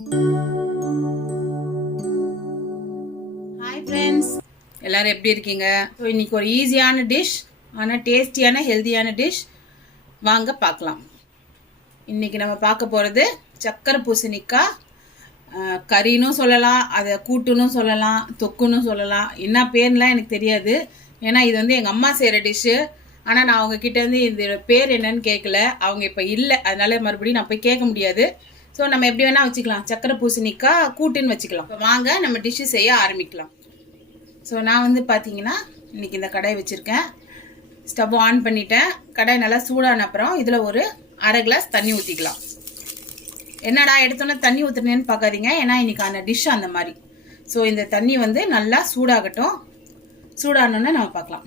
Hi friends, எல்லோரும் எப்படி இருக்கீங்க? ஸோ இன்றைக்கி ஒரு ஈஸியான டிஷ், ஆனால் டேஸ்டியான ஹெல்த்தியான டிஷ் வாங்க பார்க்கலாம். இன்றைக்கி நம்ம பார்க்க போகிறது சக்கரை பூசணிக்காய் கறின்னு சொல்லலாம், அதை கூட்டுன்னு சொல்லலாம், தொக்குன்னு சொல்லலாம். என்ன பேர்லாம் எனக்கு தெரியாது, ஏன்னா இது வந்து எங்கள் அம்மா செய்கிற டிஷ்ஷு. ஆனால் நான் அவங்கக்கிட்ட வந்து இந்த பேர் என்னன்னு கேட்கல, அவங்க இப்போ இல்லை, அதனால மறுபடியும் நான் போய் கேட்க முடியாது. ஸோ நம்ம எப்படி வேணால் வச்சுக்கலாம், சக்கரை பூசணிக்காய் கூட்டுன்னு வச்சுக்கலாம். இப்போ வாங்க நம்ம டிஷ்ஷு செய்ய ஆரம்பிக்கலாம். ஸோ நான் வந்து பார்த்தீங்கன்னா இன்றைக்கி இந்த கடாய் வச்சுருக்கேன். ஸ்டவ் ஆன் பண்ணிட்டேன். கடாய் நல்லா சூடான அப்புறம் இதில் ஒரு அரை கிளாஸ் தண்ணி ஊற்றிக்கலாம். என்னடா எடுத்தோன்னே தண்ணி ஊற்றுனேன்னு பார்க்காதீங்க, ஏன்னா இன்றைக்கான டிஷ் அந்த மாதிரி. ஸோ இந்த தண்ணி வந்து நல்லா சூடாகட்டும். சூடானோன்னே நம்ம பார்க்கலாம்.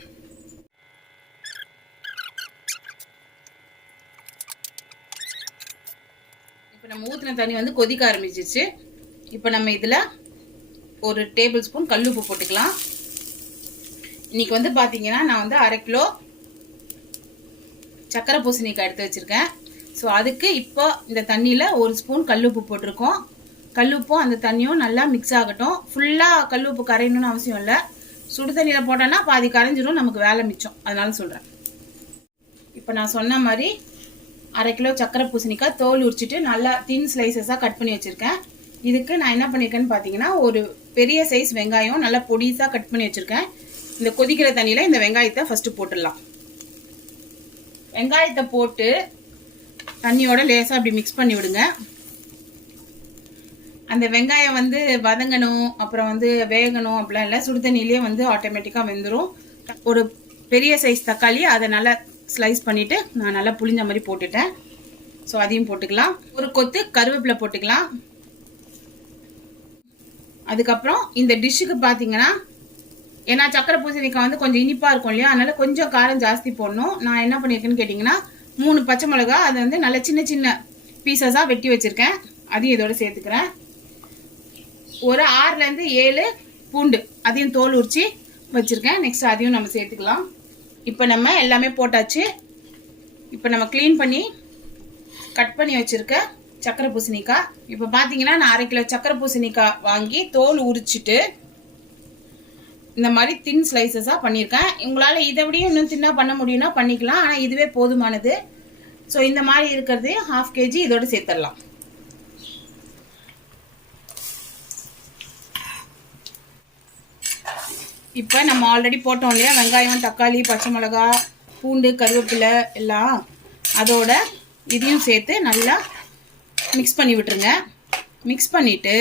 இப்போ நம்ம ஊற்றின தண்ணி வந்து கொதிக்க ஆரம்பிச்சிச்சு. இப்போ நம்ம இதில் ஒரு டேபிள் ஸ்பூன் கல்லுப்பு போட்டுக்கலாம். இன்றைக்கி வந்து பார்த்தீங்கன்னா நான் வந்து 1/2 கிலோ சக்கரை பூசணிக்காய் எடுத்து வச்சுருக்கேன். ஸோ அதுக்கு இப்போ இந்த தண்ணியில் 1 ஸ்பூன் கல்லுப்பு போட்டிருக்கோம். கல்லுப்பும் அந்த தண்ணியும் நல்லா மிக்ஸ் ஆகட்டும். ஃபுல்லாக கல்லுப்பு கரையணும்னு அவசியம் இல்லை. சுடு தண்ணியில் போட்டோன்னா பாதி கரைஞ்சிடும், நமக்கு வேலை மிச்சம், அதனால சொல்கிறேன். இப்போ நான் சொன்ன மாதிரி 1/2 கிலோ சக்கரை பூசணிக்காய் தோல் உரிச்சிட்டு நல்லா தின் ஸ்லைசஸாக கட் பண்ணி வச்சுருக்கேன். இதுக்கு நான் என்ன பண்ணியிருக்கேன்னு பார்த்தீங்கன்னா ஒரு பெரிய சைஸ் வெங்காயம் நல்லா பொடிசாக கட் பண்ணி வச்சுருக்கேன். இந்த கொதிக்கிற தண்ணியில் இந்த வெங்காயத்தை ஃபஸ்ட்டு போட்டுடலாம். வெங்காயத்தை போட்டு தண்ணியோட லேசாக அப்படி மிக்ஸ் பண்ணி விடுங்க. அந்த வெங்காயம் வந்து வதங்கணும், அப்புறம் வந்து வேகணும் அப்படிலாம் இல்லை, சுடு தண்ணியிலே வந்து ஆட்டோமேட்டிக்காக வெந்துடும். ஒரு பெரிய சைஸ் தக்காளி அதை நல்லா ஸ்லைஸ் பண்ணிவிட்டு நான் நல்லா புளிஞ்ச மாதிரி போட்டுட்டேன். ஸோ அதையும் போட்டுக்கலாம். ஒரு கொத்து கருவேப்பிலை போட்டுக்கலாம். அதுக்கப்புறம் இந்த டிஷ்ஷுக்கு பார்த்தீங்கன்னா, ஏன்னா சக்கரை பூசணிக்காய் வந்து கொஞ்சம் இனிப்பாக இருக்கும் இல்லையா, அதனால் கொஞ்சம் காரம் ஜாஸ்தி போடணும். நான் என்ன பண்ணியிருக்கேன்னு கேட்டிங்கன்னா 3 பச்சை மிளகா அதை வந்து நல்ல சின்ன சின்ன பீசஸாக வெட்டி வச்சுருக்கேன். அதையும் இதோட சேர்த்துக்கிறேன். ஒரு 6லேருந்து 7 பூண்டு அதையும் தோல் உரிச்சு வச்சுருக்கேன். நெக்ஸ்ட் அதையும் நம்ம சேர்த்துக்கலாம். இப்போ நம்ம எல்லாமே போட்டாச்சு. இப்போ நம்ம க்ளீன் பண்ணி கட் பண்ணி வச்சுருக்க சக்கரை பூசணிக்காய், இப்போ பார்த்தீங்கன்னா நான் 1/2 கிலோ சக்கரை பூசணிக்காய் வாங்கி தோல் உரிச்சிட்டு இந்த மாதிரி தின் ஸ்லைசஸாக பண்ணியிருக்கேன். உங்களால் இதை விடையும் இன்னும் தின்னா பண்ண முடியும்னா பண்ணிக்கலாம், ஆனால் இதுவே போதுமானது. ஸோ இந்த மாதிரி இருக்கிறது 1/2 kg இதோடு சேர்த்துடலாம். இப்போ நம்ம ஆல்ரெடி போட்டோம் இல்லையா, வெங்காயம், தக்காளி, பச்சை மிளகா, பூண்டு, கருவேப்பிலை எல்லாம், அதோட இதையும் சேர்த்து நல்லா மிக்ஸ் பண்ணி விட்டுருங்க. மிக்ஸ் பண்ணிவிட்டு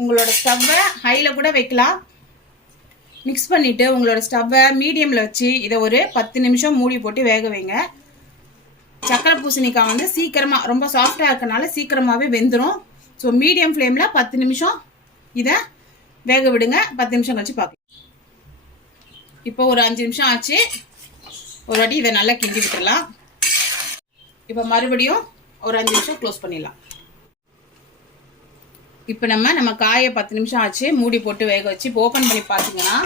உங்களோட ஸ்டவ்வை ஹையில் கூட வைக்கலாம். மிக்ஸ் பண்ணிவிட்டு உங்களோட ஸ்டவ்வை மீடியமில் வச்சு இதை ஒரு 10 நிமிஷம் மூடி போட்டு வேக வைங்க. சக்கரை பூசணிக்காய் வந்து சீக்கிரமாக, ரொம்ப சாஃப்டாக இருக்கனால சீக்கிரமாகவே வெந்துடும். ஸோ மீடியம் ஃப்ளேமில் 10 நிமிஷம் இதை வேக விடுங்க. 10 நிமிஷம் கழிச்சு பார்க்கலாம். இப்போ ஒரு 5 நிமிஷம் ஆச்சு. ஒரு வாட்டி இதை நல்லா கிண்டி விட்டுடலாம். இப்போ மறுபடியும் ஒரு 5 நிமிஷம் க்ளோஸ் பண்ணிடலாம். இப்போ நம்ம காயை 10 நிமிஷம் ஆச்சு, மூடி போட்டு வேக வச்சு இப்போ ஓப்பன் பண்ணி பார்த்தீங்கன்னா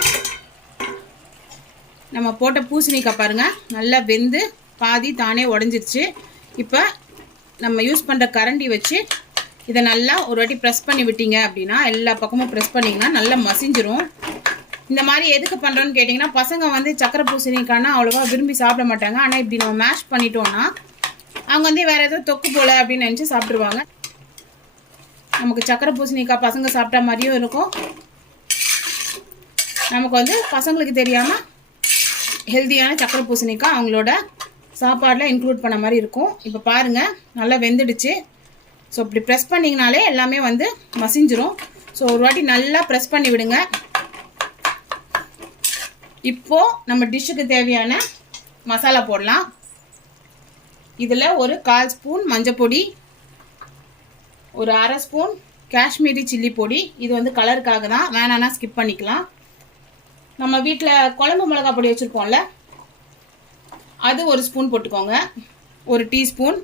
நம்ம போட்ட பூசணிக்காய் பாருங்கள் நல்லா வெந்து பாதி தானே உடஞ்சிருச்சு. இப்போ நம்ம யூஸ் பண்ணுற கரண்டி வச்சு இதை நல்லா ஒரு வாட்டி ப்ரெஸ் பண்ணி விட்டீங்க அப்படின்னா, எல்லா பக்கமும் ப்ரெஸ் பண்ணிங்கன்னா நல்லா மசிஞ்சிரும். இந்த மாதிரி எதுக்கு பண்ணுறோன்னு கேட்டிங்கன்னா, பசங்க வந்து சக்கரை பூசணிக்காய்னா அவ்வளோவா விரும்பி சாப்பிட மாட்டாங்க. ஆனால் இப்படி நம்ம மேஷ் பண்ணிட்டோன்னா அவங்க வந்து வேறு ஏதோ தொக்கு போல் அப்படின்னு நினச்சி சாப்பிட்ருவாங்க. நமக்கு சக்கரை பூசணிக்காய் பசங்க சாப்பிட்டா மாதிரியும் இருக்கும், நமக்கு வந்து பசங்களுக்கு தெரியாமல் ஹெல்த்தியான சக்கரை பூசணிக்காய் அவங்களோட சாப்பாடில் இன்க்ளூட் பண்ண மாதிரி இருக்கும். இப்போ பாருங்கள் நல்லா வெந்துடுச்சு. ஸோ இப்படி ப்ரெஸ் பண்ணிங்கனாலே எல்லாமே வந்து மசிஞ்சிரும். ஸோ ஒரு வாட்டி நல்லா ப்ரெஸ் பண்ணி விடுங்க. இப்போது நம்ம டிஷ்ஷுக்கு தேவையான மசாலா போடலாம். இதில் ஒரு 1/4 ஸ்பூன் மஞ்சள் பொடி, ஒரு 1/2 ஸ்பூன் காஷ்மீரி சில்லி பொடி. இது வந்து கலருக்காக தான், வேணான்னா ஸ்கிப் பண்ணிக்கலாம். நம்ம வீட்டில் குழம்பு மிளகா பொடி வச்சுருப்போம்ல, அது 1 ஸ்பூன் போட்டுக்கோங்க. 1 டீஸ்பூன்.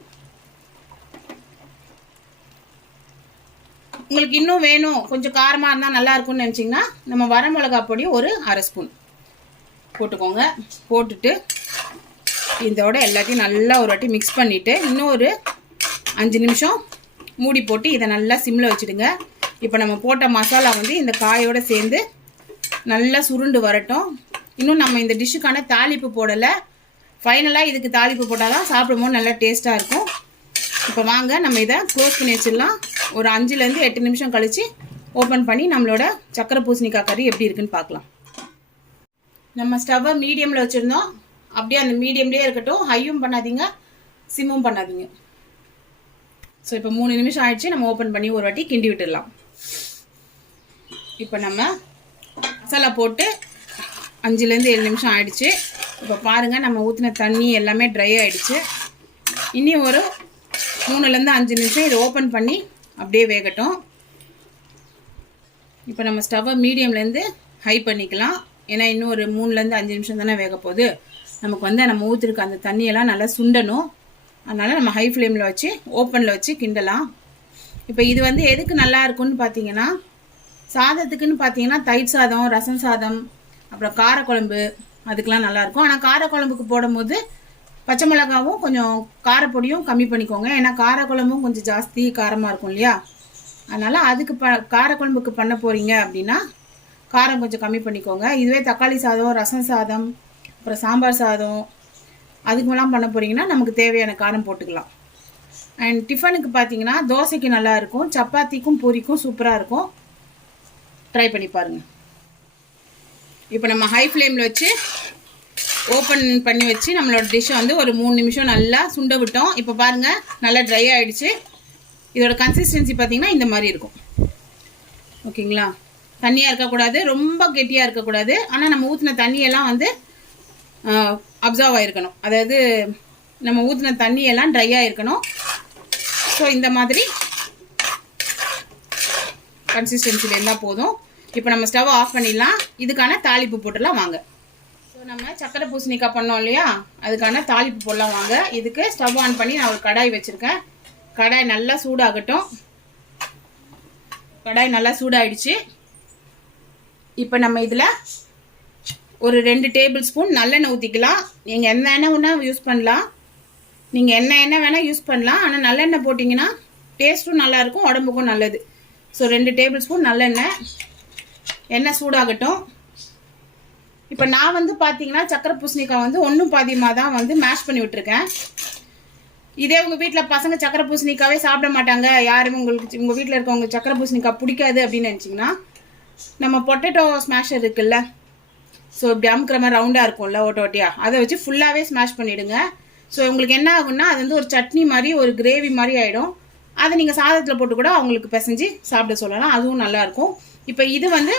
உங்களுக்கு இன்னும் வேணும், கொஞ்சம் காரமாக இருந்தால் நல்லா இருக்கும்னு நினச்சிங்கன்னா நம்ம வர மிளகா பொடி ஒரு 1/2 ஸ்பூன் போட்டுக்கோங்க. போட்டுட்டு இதோட எல்லாத்தையும் நல்லா ஒரு வாட்டி மிக்ஸ் பண்ணிவிட்டு இன்னும் ஒரு 5 நிமிஷம் மூடி போட்டு இதை நல்லா சிம்மில் வச்சுடுங்க. இப்போ நம்ம போட்ட மசாலா வந்து இந்த காயோடு சேர்ந்து நல்லா சுருண்டு வரட்டும். இன்னும் நம்ம இந்த டிஷ்ஷுக்கான தாளிப்பு போடலை. ஃபைனலாக இதுக்கு தாளிப்பு போட்டால் தான் சாப்பிடும்போது நல்லா டேஸ்ட்டாக இருக்கும். இப்போ வாங்க நம்ம இதை க்ளோஸ் பண்ணி வச்சிடலாம். ஒரு 5லேருந்து 8 நிமிஷம் கழித்து ஓப்பன் பண்ணி நம்மளோட சக்கரை பூசணிக்காய் கறி எப்படி இருக்குன்னு பார்க்கலாம். நம்ம ஸ்டவ்வை மீடியமில் வச்சுருந்தோம். அப்படியே அந்த மீடியம்லேயே இருக்கட்டும். ஹையும் பண்ணாதீங்க, சிம்மும் பண்ணாதீங்க. ஸோ இப்போ 3 நிமிஷம் ஆயிடுச்சு. நம்ம ஓப்பன் பண்ணி ஒரு வாட்டி கிண்டி விட்டுடலாம். இப்போ நம்ம மசாலா போட்டு 5லேருந்து 7 நிமிஷம் ஆயிடுச்சு. இப்போ பாருங்கள், நம்ம ஊற்றின தண்ணி எல்லாமே ட்ரை ஆகிடுச்சு. இனி ஒரு 3லேருந்து 5 நிமிஷம் இதை ஓப்பன் பண்ணி அப்படியே வேகட்டும். இப்போ நம்ம ஸ்டவ்வை மீடியம்லேருந்து ஹை பண்ணிக்கலாம். ஏன்னா இன்னும் ஒரு 3லேருந்து 5 நிமிஷம் தானே வேக போகுது. நமக்கு வந்து நம்ம ஊற்றிருக்க அந்த தண்ணியெல்லாம் நல்லா சுண்டணும். அதனால் நம்ம ஹை ஃப்ளேமில் வச்சு ஓப்பனில் வச்சு கிண்டலாம். இப்போ இது வந்து எதுக்கு நல்லா இருக்குன்னு பார்த்தீங்கன்னா, சாதத்துக்குன்னு பார்த்தீங்கன்னா தயிர் சாதம், ரசம் சாதம், அப்புறம் காரக்குழம்பு அதுக்கெலாம் நல்லாயிருக்கும். ஆனால் காரக்குழம்புக்கு போடும்போது பச்சை மிளகாவும் கொஞ்சம் காரப்பொடியும் கம்மி பண்ணிக்கோங்க. ஏன்னா காரக்குழம்பும் கொஞ்சம் ஜாஸ்தி காரமாக இருக்கும் இல்லையா. அதனால் அதுக்கு காரக்குழம்புக்கு பண்ண போகிறீங்க அப்படின்னா காரம் கொஞ்சம் கம்மி பண்ணிக்கோங்க. இதுவே தக்காளி சாதம், ரசம் சாதம், அப்புறம் சாம்பார் சாதம் அதுக்குலாம் பண்ண போகிறீங்கன்னா நமக்கு தேவையான காரம் போட்டுக்கலாம். அண்ட் டிஃபனுக்கு பார்த்தீங்கன்னா தோசைக்கு நல்லாயிருக்கும், சப்பாத்திக்கும் பூரிக்கும் சூப்பராக இருக்கும். ட்ரை பண்ணி பாருங்கள். இப்போ நம்ம ஹை ஃப்ளேமில் வச்சு ஓப்பன் பண்ணி வச்சு நம்மளோட டிஷ்ஷை வந்து ஒரு 3 நிமிஷம் நல்லா சுண்ட விட்டோம். இப்போ பாருங்கள், நல்லா ட்ரை ஆகிடுச்சு. இதோட கன்சிஸ்டன்சி பார்த்தீங்கன்னா இந்த மாதிரி இருக்கும். ஓகேங்களா? தண்ணியாக இருக்கக்கூடாது, ரொம்ப கெட்டியாக இருக்கக்கூடாது. ஆனால் நம்ம ஊற்றின தண்ணியெல்லாம் வந்து அப்சர்வ் ஆகிருக்கணும். அதாவது நம்ம ஊற்றின தண்ணியெல்லாம் ட்ரையாக இருக்கணும். ஸோ இந்த மாதிரி கன்சிஸ்டன்சியில் இருந்தால் போதும். இப்போ நம்ம ஸ்டவ் ஆஃப் பண்ணிடலாம். இதுக்கான தாளிப்பு போட்டுடலாம் வாங்க. ஸோ நம்ம சக்கரை பூசணிக்காய் பண்ணோம் இல்லையா, அதுக்கான தாளிப்பு போடலாம் வாங்க. இதுக்கு ஸ்டவ் ஆன் பண்ணி நான் ஒரு கடாய் வச்சுருக்கேன். கடாய் நல்லா சூடாகட்டும். கடாய் நல்லா சூடாயிடுச்சு. இப்போ நம்ம இதில் ஒரு 2 டேபிள் ஸ்பூன் நல்லெண்ணெய் ஊற்றிக்கலாம். நீங்கள் எந்த எண்ணெய் வேணால் யூஸ் பண்ணலாம். நீங்கள் எண்ணெய் வேணால் யூஸ் பண்ணலாம். ஆனால் நல்லெண்ணெய் போட்டிங்கன்னா டேஸ்ட்டும் நல்லாயிருக்கும், உடம்புக்கும் நல்லது. ஸோ 2 டேபிள் ஸ்பூன் நல்லெண்ணெய். எண்ணெய் சூடாகட்டும். இப்போ நான் வந்து பார்த்தீங்கன்னா சக்கரை பூசணிக்காய் வந்து 1 பாதியமாக தான் வந்து மேஷ் பண்ணி விட்டுருக்கேன். இதே உங்கள் வீட்டில் பசங்க சக்கரை பூசணிக்காவே சாப்பிட மாட்டாங்க, யாரும் உங்கள் வீட்டில் இருக்கவங்க சக்கரை பூசணிக்காய் பிடிக்காது அப்படின்னு நினச்சிங்கன்னா, நம்ம பொட்டேட்டோ ஸ்மாஷர் இருக்குல்ல, ஸோ இப்படி அமுக்கிற மாதிரி ரவுண்டாக இருக்கும்ல ஓட்ட ஓட்டியாக, அதை வச்சு ஃபுல்லாகவே ஸ்மாஷ் பண்ணிவிடுங்க. ஸோ உங்களுக்கு என்ன ஆகுன்னா அது வந்து ஒரு சட்னி மாதிரி, ஒரு கிரேவி மாதிரி ஆகிடும். அதை நீங்கள் சாதத்தில் போட்டு கூட அவங்களுக்கு பிசைஞ்சு சாப்பிட சொல்லலாம், அதுவும் நல்லாயிருக்கும். இப்போ இது வந்து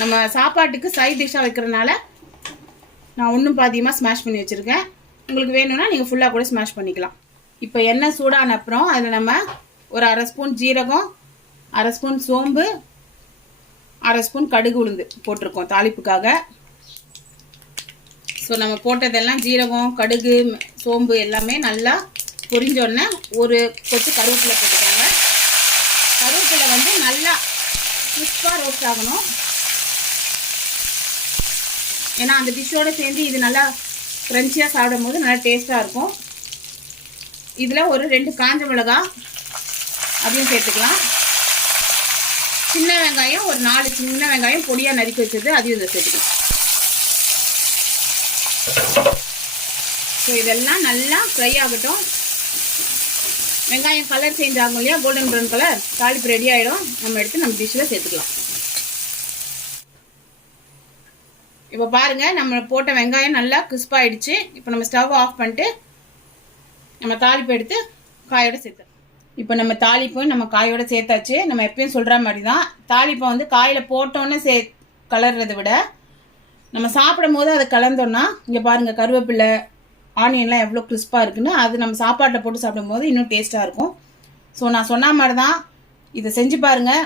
நம்ம சாப்பாட்டுக்கு சைட் டிஷ்ஷாக வைக்கிறதுனால நான் 1 பாதியமாக ஸ்மாஷ் பண்ணி வச்சுருக்கேன். உங்களுக்கு வேணும்னா நீங்கள் ஃபுல்லாக கூட ஸ்மாஷ் பண்ணிக்கலாம். இப்போ எண்ணெய் சூடான அப்புறம் அதில் நம்ம ஒரு 1/2 ஸ்பூன் ஜீரகம், 1/2 ஸ்பூன் சோம்பு, 1/2 ஸ்பூன் கடுகு உளுந்து போட்டிருக்கோம் தாளிப்புக்காக. ஸோ நம்ம போட்டதெல்லாம் ஜீரகம், கடுகு, சோம்பு எல்லாமே நல்லா பொரிஞ்சோடனே ஒரு கொத்து கருவேப்பிலை போட்டுக்கோங்க. கருவேப்பிலை வந்து நல்லா கிறிஸ்பாக ரோஸ்ட் ஆகணும். ஏன்னா அந்த டிஷ்ஷோடு சேர்ந்து இது நல்லா க்ரன்ச்சியாக சாப்பிடும் போது நல்லா டேஸ்ட்டாக இருக்கும். இதில் ஒரு 2 காஞ்ச மிளகா அதையும் சேர்த்துக்கலாம். சின்ன வெங்காயம் ஒரு 4 சின்ன வெங்காயம் பொடியாக நறுக்கி வச்சது அதையும் இதில் சேர்த்துக்கலாம். ஸோ இதெல்லாம் நல்லா ஃப்ரை ஆகட்டும். வெங்காயம் கலர் சேஞ்ச் ஆகும் இல்லையா, கோல்டன் ப்ரௌன் கலர், தாளிப்பு ரெடி ஆகிடும். நம்ம எடுத்து நம்ம டிஷ்ஷில் சேர்த்துக்கலாம். இப்போ பாருங்கள், நம்ம போட்ட வெங்காயம் நல்லா கிறிஸ்பாயிடுச்சு. இப்போ நம்ம ஸ்டவ் ஆஃப் பண்ணிட்டு நம்ம தாளிப்பு எடுத்து காயோட சேர்த்து. இப்போ நம்ம தாளிப்பும் நம்ம காயோட சேர்த்தாச்சு. நம்ம எப்பயும் சொல்கிற மாதிரி தான், தாளிப்பை வந்து காயில் போட்டோன்னே கலர்றதை விட நம்ம சாப்பிடும் போது அதை கலந்தோன்னா, இங்கே பாருங்கள் கருவேப்பிலை, ஆனியன்லாம் எவ்வளோ கிறிஸ்பாக இருக்குன்னு, அது நம்ம சாப்பாட்டில் போட்டு சாப்பிடும் போது இன்னும் டேஸ்ட்டாக இருக்கும். ஸோ நான் சொன்ன மாதிரி தான் இதை செஞ்சு பாருங்கள்.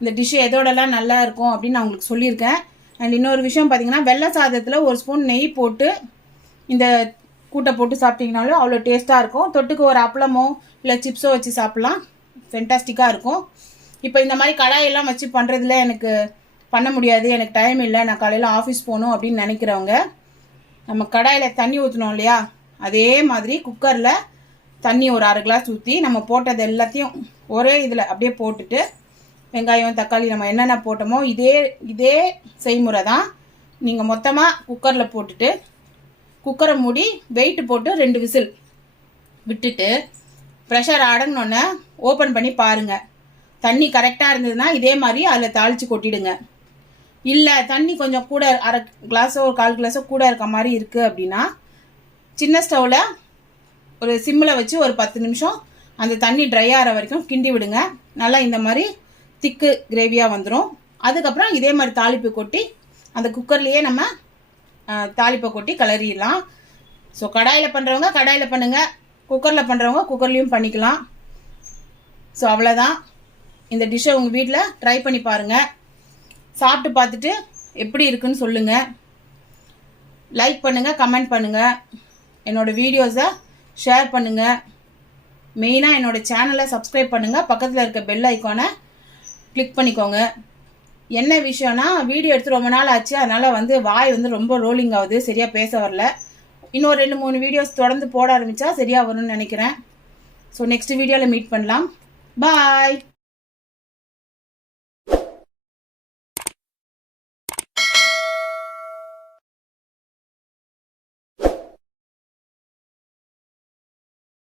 இந்த டிஷ்ஷு எதோடலாம் நல்லா இருக்கும் அப்படின்னு நான் உங்களுக்கு சொல்லியிருக்கேன். அண்ட் இன்னொரு விஷயம் பார்த்தீங்கன்னா, வெள்ளை சாதத்தில் 1 ஸ்பூன் நெய் போட்டு இந்த கூட்டை போட்டு சாப்பிட்டிங்கனாலும் அவ்வளோ டேஸ்ட்டாக இருக்கும். தொட்டுக்கு ஒரு அப்பளமோ இல்லை சிப்ஸோ வச்சு சாப்பிட்லாம், ஃபென்டாஸ்டிக்காக இருக்கும். இப்போ இந்த மாதிரி கடாயெல்லாம் வச்சு பண்ணுறதுல எனக்கு பண்ண முடியாது, எனக்கு டைம் இல்லை, நான் காலையில் ஆஃபீஸ் போகணும் அப்படின்னு நினைக்கிறவங்க, நம்ம கடாயில் தண்ணி ஊற்றணும் இல்லையா, அதே மாதிரி குக்கரில் தண்ணி ஒரு 1/2 கிளாஸ் ஊற்றி நம்ம போட்டது எல்லாத்தையும் ஒரே இதில் அப்படியே போட்டுட்டு வெங்காயம் தக்காளி நம்ம என்னென்ன போட்டோமோ இதே செய்முறை தான். நீங்கள் மொத்தமாக குக்கரில் போட்டுட்டு குக்கரை மூடி வெயிட் போட்டு 2 விசில் விட்டுட்டு ப்ரெஷர் அடங்கினோன்னே ஓப்பன் பண்ணி பாருங்கள். தண்ணி கரெக்டாக இருந்ததுன்னா இதே மாதிரி அதில் தாளித்து கொட்டிடுங்க. இல்லை தண்ணி கொஞ்சம் கூட 1/2 கிளாஸோ 1/4 கிளாஸோ கூட இருக்க மாதிரி இருக்குது அப்படின்னா சின்ன ஸ்டவ்வில் ஒரு சிம்மில் வச்சு ஒரு 10 நிமிஷம் அந்த தண்ணி ட்ரை ஆகிற வரைக்கும் கிண்டி விடுங்க. நல்லா இந்த மாதிரி திக்கு கிரேவியாக வந்துடும். அதுக்கப்புறம் இதே மாதிரி தாளிப்பு கொட்டி அந்த குக்கர்லேயே நம்ம தாளிப்பை கொட்டி கிளறிடலாம். ஸோ கடாயில் பண்ணுறவங்க கடாயில் பண்ணுங்கள், குக்கரில் பண்ணுறவங்க குக்கர்லேயும் பண்ணிக்கலாம். ஸோ அவ்வளோதான். இந்த டிஷ்ஷை உங்கள் வீட்டில் ட்ரை பண்ணி பாருங்கள். சாப்பிட்டு பார்த்துட்டு எப்படி இருக்குன்னு சொல்லுங்கள். லைக் பண்ணுங்கள், கமெண்ட் பண்ணுங்கள், என்னோடய வீடியோஸை ஷேர் பண்ணுங்கள். மெயினாக என்னோடய சேனலை சப்ஸ்கிரைப் பண்ணுங்கள். பக்கத்தில் இருக்க பெல் ஐக்கானை கிளிக் பண்ணிக்கோங்க. என்ன விஷயம்னா வீடியோ எடுத்து ரொம்ப நாள் ஆச்சு, அதனால் வாய் ரொம்ப ரோலிங் ஆகுது, சரியாக பேச வரல. இன்னும் 2-3 வீடியோஸ் தொடர்ந்து போட ஆரம்பித்தா சரியாக வரும்னு நினைக்கிறேன். ஸோ நெக்ஸ்ட் வீடியோவில் மீட் பண்ணலாம். பாய்.